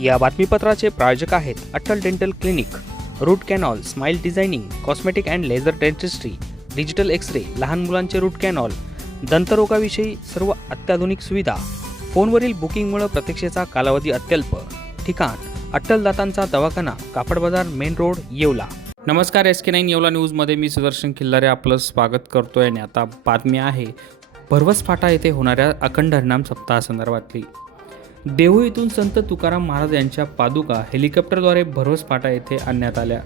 या बातमीपत्राचे प्रायोजक आहेत Attal dental clinic, root canal, smile designing, cosmetic and laser dentistry, digital X ray, लहान मुलांचे रूट कॅनॉल, दंतरोगाविषयी सर्व अत्याधुनिक सुविधा. फोनवरील बुकिंगमुळे प्रतीक्षेचा कालावधी अत्यल्प. ठिकाण अट्टल दातांचा दवाखाना, कापड बाजार, मेन रोड, येवला. नमस्कार, SK9 येवला न्यूजमध्ये मी सुदर्शन खिल्लारे आपलं स्वागत करतोय. आणि आता बातमी आहे भरवस फाटा येथे होणाऱ्या अखंड हरिनाम सप्ताहासंदर्भातली. देहू येथून संत तुकाराम महाराज यांच्या पादुका हेलिकॉप्टरद्वारे भरवस फाटा येथे आणण्यात आल्या.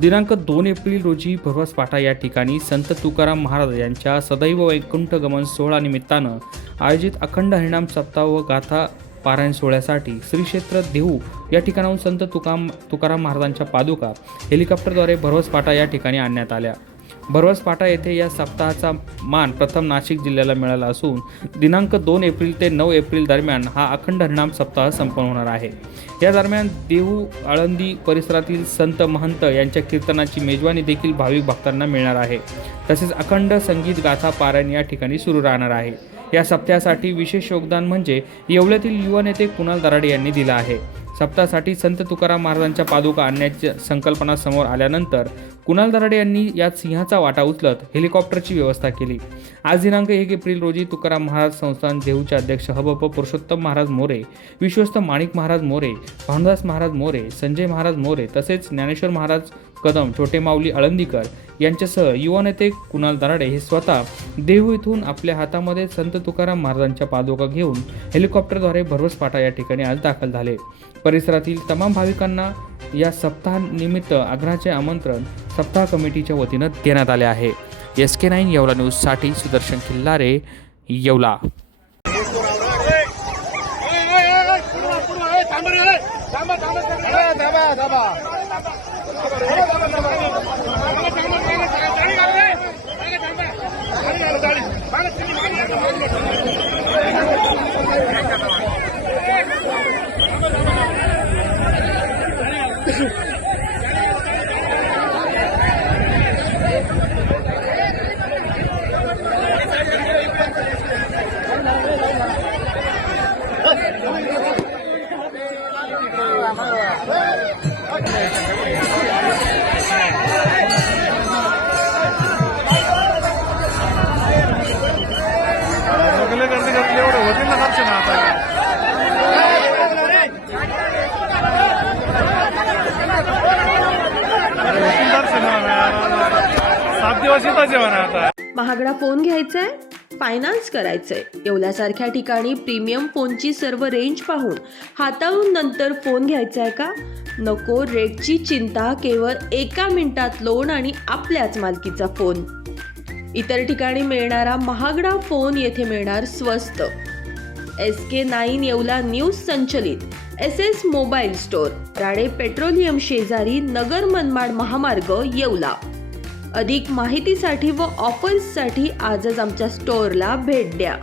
दिनांक 2 एप्रिल रोजी भरवस फाटा या ठिकाणी संत तुकाराम महाराज यांच्या सदैव वैकुंठ गमन सोहळा निमित्तानं आयोजित अखंड हरिनाम सप्ताह व गाथा पारायण सोहळ्यासाठी श्री क्षेत्र देहू या ठिकाणाहून संत तुकाराम महाराजांच्या पादुका हेलिकॉप्टरद्वारे भरवस फाटा या ठिकाणी आणण्यात आल्या. भरवस फाटा येथे या सप्ताहाचा मान प्रथम नाशिक जिल्ह्याला मिळाला असून दिनांक 2 एप्रिल ते 9 एप्रिल दरम्यान हा अखंड हरिनाम सप्ताह संपन्न होणार आहे. या दरम्यान देहू आळंदी परिसरातील संत महंत यांच्या कीर्तनाची मेजवानी देखील भाविक भक्तांना मिळणार आहे. तसेच अखंड संगीत गाथा पारायण या ठिकाणी सुरू राहणार आहे. या सप्ताहासाठी विशेष योगदान म्हणजे येवल्यातील युवा नेते कुणाल दराडे यांनी दिला आहे. सप्ताहासाठी संत तुकाराम महाराजांच्या पादुका आणण्याची संकल्पना समोर आल्यानंतर कुणाल दराडे यांनी यात सिंहाचा वाटा उचलत हेलिकॉप्टरची व्यवस्था केली. आज दिनांक 1 एप्रिल रोजी तुकाराम महाराज संस्थान देहूचे अध्यक्ष हबप पुरुषोत्तम महाराज मोरे, विश्वस्त माणिक महाराज मोरे, भानुदास महाराज मोरे, संजय महाराज मोरे तसेच ज्ञानेश्वर महाराज कदम, छोटे माऊली आळंदीकर यांच्यासह युवा नेते कुणाल दराडे हे स्वतः देहू येथून आपल्या हातामध्ये संत तुकाराम महाराजांच्या पादुका घेऊन हेलिकॉप्टरद्वारे भरवस फाटा या ठिकाणी आज दाखल झाले. परिसरातील तमाम भाविकांना या सप्ताहानिमित्त आग्रहाचे आमंत्रण सप्ताह कमिटीच्या वतीनं देण्यात आले आहे. SK9 येवला न्यूजसाठी सुदर्शन खिल्लारे, येवला. महागडा फोन घ्यायचाय, फायनान्स करायचंय, येवल्यासारख्या ठिकाणी प्रीमियम फोनची सर्व रेंज पाहून हाताळून नंतर फोन घ्यायचाय का? नको रेटची चिंता, केवळ 1 मिनिटात लोन आणि आपल्याच मालकीचा फोन. इतर ठिकाणी मिळणारा महागडा फोन येथे मिळणार स्वस्त. SK9 येवला न्यूज संचलित SS mobile store, Rane petroleum शेजारी, नगर मनमाड महामार्ग, येवला. अधिक माहितीसाठी व ऑफर्ससाठी आजच आमच्या स्टोअरला भेट द्या.